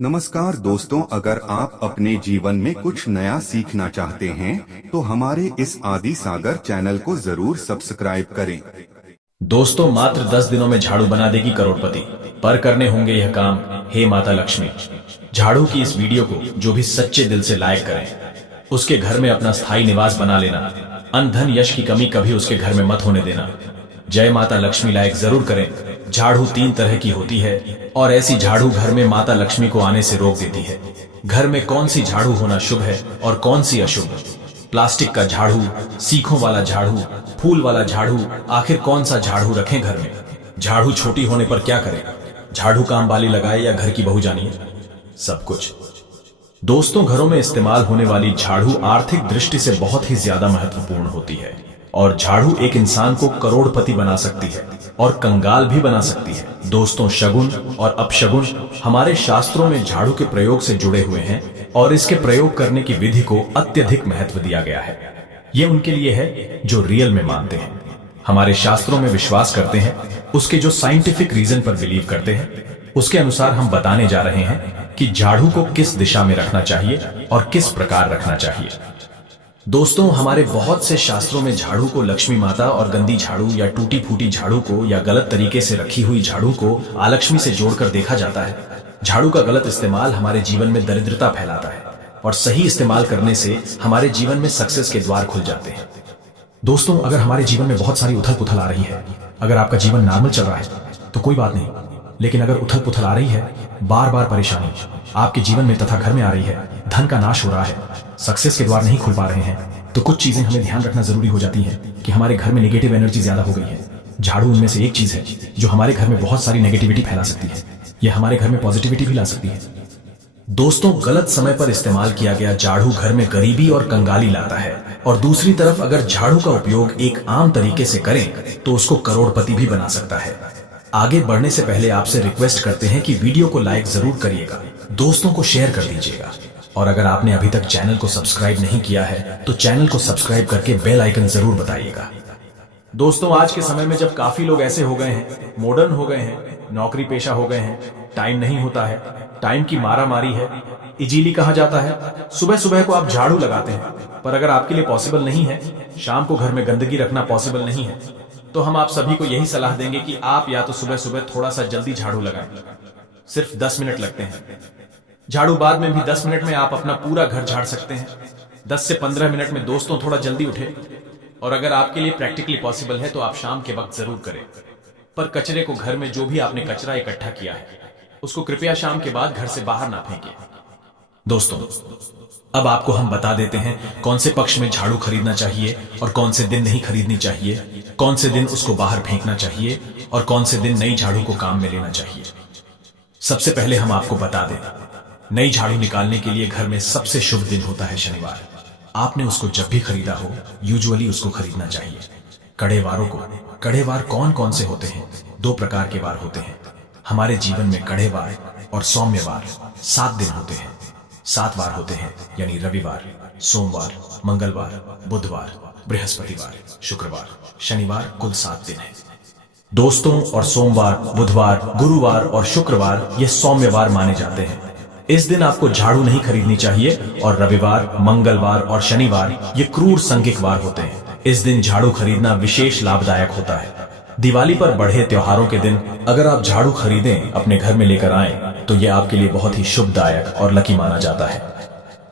नमस्कार दोस्तों, अगर आप अपने जीवन में कुछ नया सीखना चाहते हैं तो हमारे इस आदि सागर चैनल को जरूर सब्सक्राइब करें। दोस्तों, मात्र 10 दिनों में झाड़ू बना देगी करोड़पति, पर करने होंगे यह काम। हे माता लक्ष्मी, झाड़ू की इस वीडियो को जो भी सच्चे दिल से लाइक करें उसके घर में अपना स्थायी निवास बना लेना। अन्न धन यश की कमी कभी उसके घर में मत होने देना। जय माता लक्ष्मी लाइक जरूर करें। झाड़ू 3 तरह की होती है और ऐसी झाड़ू घर में माता लक्ष्मी को आने से रोक देती है। घर में कौन सी झाड़ू होना शुभ है और कौन सी अशुभ? प्लास्टिक का झाड़ू, सीखों वाला झाड़ू, फूल वाला झाड़ू, आखिर कौन सा झाड़ू रखें घर में? झाड़ू छोटी होने पर क्या करें? झाड़ू काम वाली लगाए या घर की बहू जानिए? सब कुछ। दोस्तों, घरों में इस्तेमाल होने वाली झाड़ू आर्थिक दृष्टि से बहुत ही ज्यादा महत्वपूर्ण होती है और झाड़ू एक इंसान को करोड़पति बना सकती है और कंगाल भी बना सकती है। दोस्तों, शगुन और अपशगुन हमारे शास्त्रों में झाड़ू के प्रयोग से जुड़े हुए हैं और इसके प्रयोग करने की विधि को अत्यधिक महत्व दिया गया है। ये उनके लिए है जो रियल में मानते हैं, हमारे शास्त्रों में विश्वास करते हैं, उसके जो साइंटिफिक रीजन पर बिलीव करते हैं। उसके अनुसार हम बताने जा रहे हैं कि झाड़ू को किस दिशा में रखना चाहिए और किस प्रकार रखना चाहिए। दोस्तों, हमारे बहुत से शास्त्रों में झाड़ू को लक्ष्मी माता और गंदी झाड़ू या टूटी फूटी झाड़ू को या गलत तरीके से रखी हुई झाड़ू को आलक्ष्मी से जोड़कर देखा जाता है। झाड़ू का गलत इस्तेमाल हमारे जीवन में दरिद्रता फैलाता है और सही इस्तेमाल करने से हमारे जीवन में सक्सेस के द्वार खुल जाते हैं। दोस्तों, अगर हमारे जीवन में बहुत सारी उथल पुथल आ रही है, अगर आपका जीवन नॉर्मल चल रहा है तो कोई बात नहीं, लेकिन अगर उथल पुथल आ रही है, बार बार परेशानी आपके जीवन में तथा घर में आ रही है, धन का नाश हो रहा है, सक्सेस के द्वार नहीं खुल पा रहे हैं, तो कुछ चीजें हमें ध्यान रखना जरूरी हो जाती है कि हमारे घर में नेगेटिव एनर्जी ज्यादा हो गई है। झाड़ू उनमें से एक चीज है जो हमारे घर में बहुत सारी नेगेटिविटी फैला सकती है। यह हमारे घर में पॉजिटिविटी भी ला सकती है। दोस्तों, गलत समय पर इस्तेमाल किया गया झाड़ू घर में गरीबी और कंगाली लाता है और दूसरी तरफ अगर झाड़ू का उपयोग एक आम तरीके से करें तो उसको करोड़पति भी बना सकता है। आगे बढ़ने से पहले आपसे रिक्वेस्ट करते हैं कि वीडियो को लाइक जरूर करिएगा, दोस्तों को शेयर कर दीजिएगा और अगर आपने अभी तक चैनल को सब्सक्राइब नहीं किया है तो चैनल को सब्सक्राइब करके बेल आइकन जरूर बताइएगा। दोस्तों, आज के समय में जब काफी लोग ऐसे हो गए हैं, मॉडर्न हो गए हैं, नौकरी पेशा हो गए हैं, टाइम नहीं होता है, टाइम की मारामारी है, इजीली कहा जाता है। सुबह सुबह को आप झाड़ू लगाते हैं, पर अगर आपके लिए पॉसिबल नहीं है, शाम को घर में गंदगी रखना पॉसिबल नहीं है, तो हम आप सभी को यही सलाह देंगे कि आप या तो सुबह सुबह थोड़ा सा जल्दी झाड़ू लगाएं। सिर्फ 10 मिनट लगते हैं। झाड़ू बाद में भी 10 मिनट में आप अपना पूरा घर झाड़ सकते हैं। 10 से 15 मिनट में दोस्तों थोड़ा जल्दी उठे और अगर आपके लिए प्रैक्टिकली पॉसिबल है तो आप शाम के वक्त जरूर करें। पर कचरे को, घर में जो भी आपने कचरा इकट्ठा किया है उसको कृपया शाम के बाद घर से बाहर ना फेंकें। दोस्तों, अब आपको हम बता देते हैं कौन से पक्ष में झाड़ू खरीदना चाहिए और कौन से दिन नहीं खरीदनी चाहिए, कौन से दिन उसको बाहर फेंकना चाहिए और कौन से दिन नई झाड़ू को काम में लेना चाहिए। सबसे पहले हम आपको बता दें, नई झाड़ू निकालने के लिए घर में सबसे शुभ दिन होता है शनिवार। आपने उसको जब भी खरीदा हो यूजुअली उसको खरीदना चाहिए। कड़े वारों को, कड़े वार कौन कौन से होते हैं? 2 प्रकार के वार होते हैं हमारे जीवन में, कड़े वार और सौम्य वार। 7 दिन होते हैं, 7 वार होते हैं, यानी रविवार, सोमवार, मंगलवार, बुधवार, बृहस्पतिवार, शुक्रवार, शनिवार, कुल 7 दिन है। दोस्तों, और सोमवार, बुधवार, गुरुवार और शुक्रवार ये सौम्यवार माने जाते हैं। इस दिन आपको झाड़ू नहीं खरीदनी चाहिए और रविवार, मंगलवार और शनिवार ये क्रूर संगिक वार होते हैं। इस दिन झाड़ू खरीदना विशेष लाभदायक होता है। दिवाली पर बढ़े त्योहारों के दिन अगर आप झाड़ू खरीदें, अपने घर में लेकर आएं, तो यह आपके लिए बहुत ही शुभदायक और लकी माना जाता है।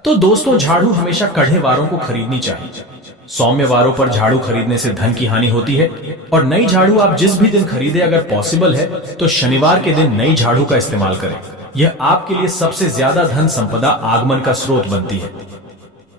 तो दोस्तों, झाड़ू हमेशा कड़े वारों को खरीदनी चाहिए। सौम्य वारों पर झाड़ू खरीदने से धन की हानि होती है और नई झाड़ू आप जिस भी दिन खरीदे, अगर पॉसिबल है तो शनिवार के दिन नई झाड़ू का इस्तेमाल करें। यह आपके लिए सबसे ज्यादा धन संपदा आगमन का स्रोत बनती है।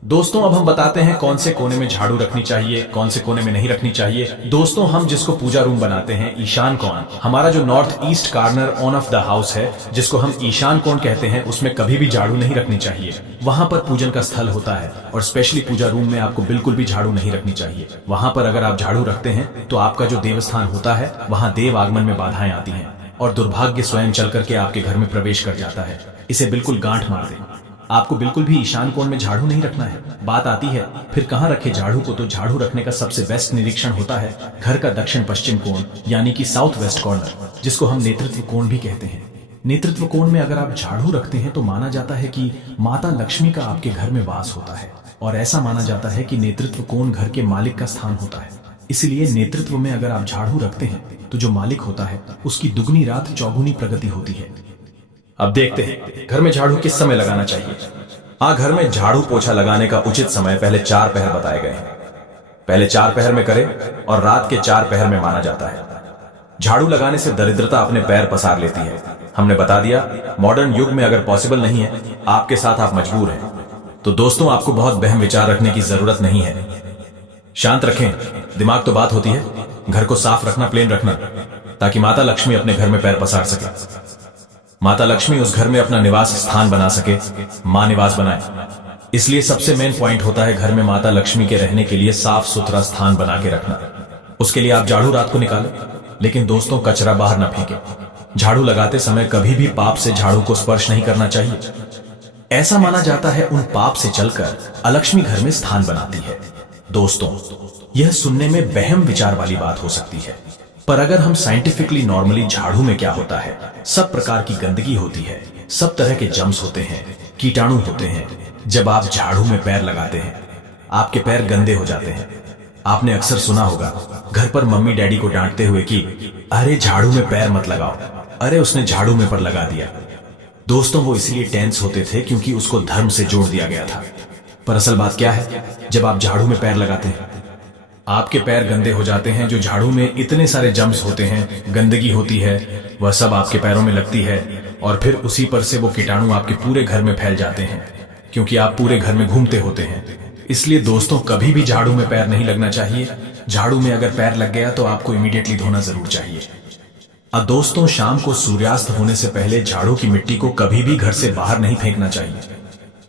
दोस्तों, अब हम बताते हैं कौन से कोने में झाड़ू रखनी चाहिए, कौन से कोने में नहीं रखनी चाहिए। दोस्तों, हम जिसको पूजा रूम बनाते हैं, ईशान कोण, हमारा जो north east corner on off the house है, जिसको हम ईशान कोण कहते हैं, उसमें कभी भी झाड़ू नहीं रखनी चाहिए। वहां पर पूजन का स्थल होता है और स्पेशली पूजा रूम में आपको बिल्कुल भी झाड़ू नहीं रखनी चाहिए। वहां पर अगर आप झाड़ू रखते हैं तो आपका जो देवस्थान होता है वहां देव आगमन में बाधाएं आती हैं और दुर्भाग्य स्वयं चल करके आपके घर में प्रवेश कर जाता है। इसे बिल्कुल गांठ मार दें। आपको बिल्कुल भी ईशान कोण में झाड़ू नहीं रखना है। बात आती है फिर कहाँ रखे झाड़ू को, तो झाड़ू रखने का सबसे बेस्ट निरीक्षण होता है घर का दक्षिण पश्चिम कोण, यानी कि साउथ वेस्ट कॉर्नर, जिसको हम नेतृत्व कोण भी कहते हैं। नेतृत्व कोण में अगर आप झाड़ू रखते हैं तो माना जाता है कि माता लक्ष्मी का आपके घर में वास होता है, और ऐसा माना जाता है कि नेतृत्व कोण घर के मालिक का स्थान होता है। इसलिए नेतृत्व में अगर आप झाड़ू रखते हैं तो जो मालिक होता है उसकी दुगनी रात चौगुनी प्रगति होती है। अब देखते हैं घर में झाड़ू किस समय लगाना चाहिए। घर में झाड़ू पोछा लगाने का उचित समय पहले 4 पहर बताए गए हैं। पहले 4 पहर में करें और रात के 4 पहर में माना जाता है। झाड़ू लगाने से दरिद्रता अपने पैर पसार लेती है। हमने बता दिया, मॉडर्न युग में अगर पॉसिबल नहीं है, आपके साथ आप मजबूर हैं, तो दोस्तों आपको बहुत बहम विचार रखने की जरूरत नहीं है। शांत रखें, दिमाग तो बात होती है। घर को साफ रखना, प्लेन रखना, ताकि माता लक्ष्मी अपने घर में पैर पसार सके। माता लक्ष्मी उस घर में अपना निवास स्थान बना सके, मां निवास बनाए। इसलिए सबसे मेन पॉइंट होता है घर में माता लक्ष्मी के रहने के लिए साफ सुथरा स्थान बना के रखना। उसके लिए आप झाड़ू रात को निकालें, लेकिन दोस्तों कचरा बाहर न फेंकें। झाड़ू लगाते समय कभी भी पाप से झाड़ू को स्पर्श नहीं करना चाहिए। ऐसा माना जाता है उन पाप से चलकर अलक्ष्मी घर में स्थान बनाती है। दोस्तों, यह सुनने में बहम विचार वाली बात हो सकती है, पर अगर हम साइंटिफिकली नॉर्मली झाड़ू में क्या होता है, सब प्रकार की गंदगी होती है, सब तरह के जम्स होते हैं, कीटाणु होते हैं। जब आप झाड़ू में पैर लगाते हैं, आपके पैर गंदे हो जाते हैं। आपने अक्सर सुना होगा घर पर मम्मी डैडी को डांटते हुए कि अरे झाड़ू में पैर मत लगाओ, अरे उसने झाड़ू में पर लगा दिया। दोस्तों, वो इसलिए टेंस होते थे क्योंकि उसको धर्म से जोड़ दिया गया था। पर असल बात क्या है, जब आप झाड़ू में पैर लगाते हैं, आपके पैर गंदे हो जाते हैं। जो झाड़ू में इतने सारे जम्स होते हैं, गंदगी होती है, वह सब आपके पैरों में लगती है, और फिर उसी पर से वो कीटाणु आपके पूरे घर में फैल जाते हैं, क्योंकि आप पूरे घर में घूमते होते हैं। इसलिए दोस्तों, कभी भी झाड़ू में पैर नहीं लगना चाहिए। झाड़ू में अगर पैर लग गया तो आपको इमीडिएटली धोना जरूर चाहिए। अब दोस्तों, शाम को सूर्यास्त होने से पहले झाड़ू की मिट्टी को कभी भी घर से बाहर नहीं फेंकना चाहिए।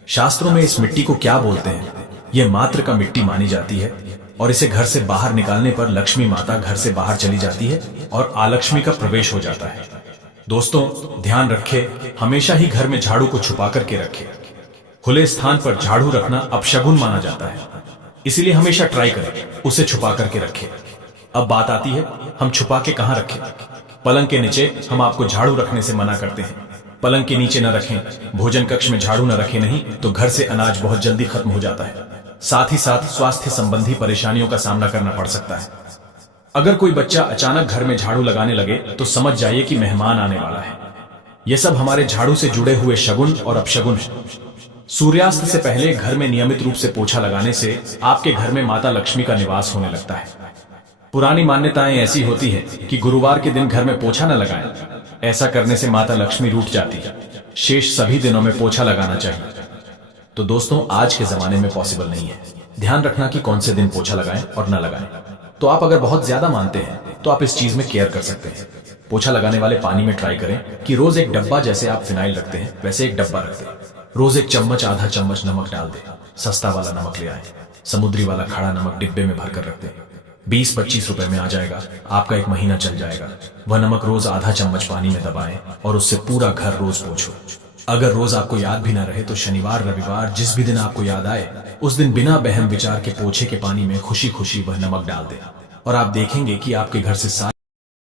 शास्त्रों में इस मिट्टी को क्या बोलते हैं, यह मात्र का मिट्टी मानी जाती है, और इसे घर से बाहर निकालने पर लक्ष्मी माता घर से बाहर चली जाती है और आलक्ष्मी का प्रवेश हो जाता है। दोस्तों, ध्यान रखें, हमेशा ही घर में झाड़ू को छुपा करके रखें। खुले स्थान पर झाड़ू रखना अपशगुन माना जाता है, इसीलिए हमेशा ट्राई करें उसे छुपा करके रखें। अब बात आती है, हम छुपा के कहां रखें। पलंग के नीचे हम आपको झाड़ू रखने से मना करते हैं। पलंग के नीचे न रखें, भोजन कक्ष में झाड़ू न रखें, नहीं तो घर से अनाज बहुत जल्दी खत्म हो जाता है। साथ ही साथ स्वास्थ्य संबंधी परेशानियों का सामना करना पड़ सकता है। अगर कोई बच्चा अचानक घर में झाड़ू लगाने लगे तो समझ जाइए कि मेहमान आने वाला है। यह सब हमारे झाड़ू से जुड़े हुए शगुन और अपशगुन है। सूर्यास्त से पहले घर में नियमित रूप से पोछा लगाने से आपके घर में माता लक्ष्मी का निवास होने लगता है। पुरानी मान्यताएं ऐसी होती है कि गुरुवार के दिन घर में पोछा न लगाएं। ऐसा करने से माता लक्ष्मी रूठ जाती है। शेष सभी दिनों में पोछा लगाना चाहिए। तो दोस्तों, आज के जमाने में पॉसिबल नहीं है। ध्यान रखना कि कौन से दिन पोछा लगाएं और न लगाएं। तो आप अगर बहुत ज्यादा मानते हैं तो आप इस चीज में केयर कर सकते हैं। पोछा लगाने वाले पानी में ट्राई करें कि रोज एक डब्बा, जैसे आप फिनाइल रखते हैं वैसे एक डब्बा रख दें। रोज 1 चम्मच आधा चम्मच नमक डाल दें। सस्ता वाला नमक ले आए, समुद्री वाला खड़ा नमक डिब्बे में भरकर रख दें। 20-25 रुपए में आ जाएगा, आपका 1 महीना चल जाएगा। वह नमक रोज आधा चम्मच पानी में दबाएं और उससे पूरा घर रोज पोछो। अगर रोज आपको याद भी ना रहे तो शनिवार रविवार जिस भी दिन आपको याद आए, उस दिन बिना बहम विचार के पोछे के पानी में खुशी खुशी वह नमक डाल दें, और आप देखेंगे कि आपके घर से